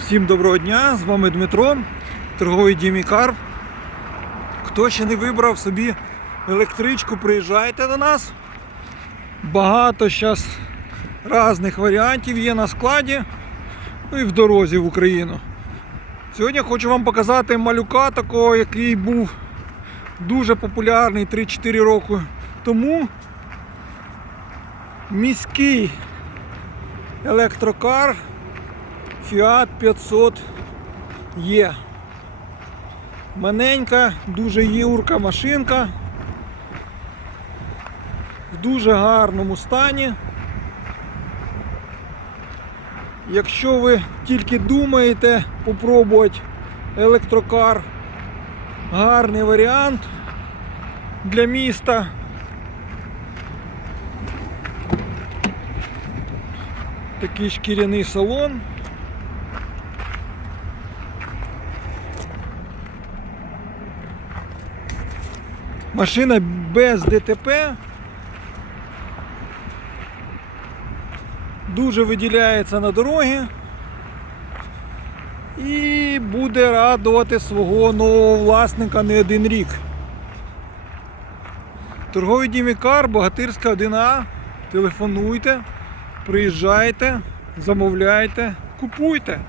Всім доброго дня! З вами Дмитро, торговий Дімі Карп. Хто ще не вибрав собі електричку, приїжджайте до нас. Багато зараз різних варіантів є на складі, ну і в дорозі в Україну. Сьогодні хочу вам показати малюка такого, який був дуже популярний 3-4 роки тому. Міський електрокар Fiat 500 є. Маленька, дуже юрка машинка. В дуже гарному стані. Якщо ви тільки думаєте попробувати електрокар, гарний варіант для міста. Такий шкіряний салон. Машина без ДТП. Дуже виділяється на дорогі і буде радувати свого нового власника не один рік. Торговий Дімікар, Богатирська 1А. Телефонуйте, приїжджайте, замовляйте, купуйте.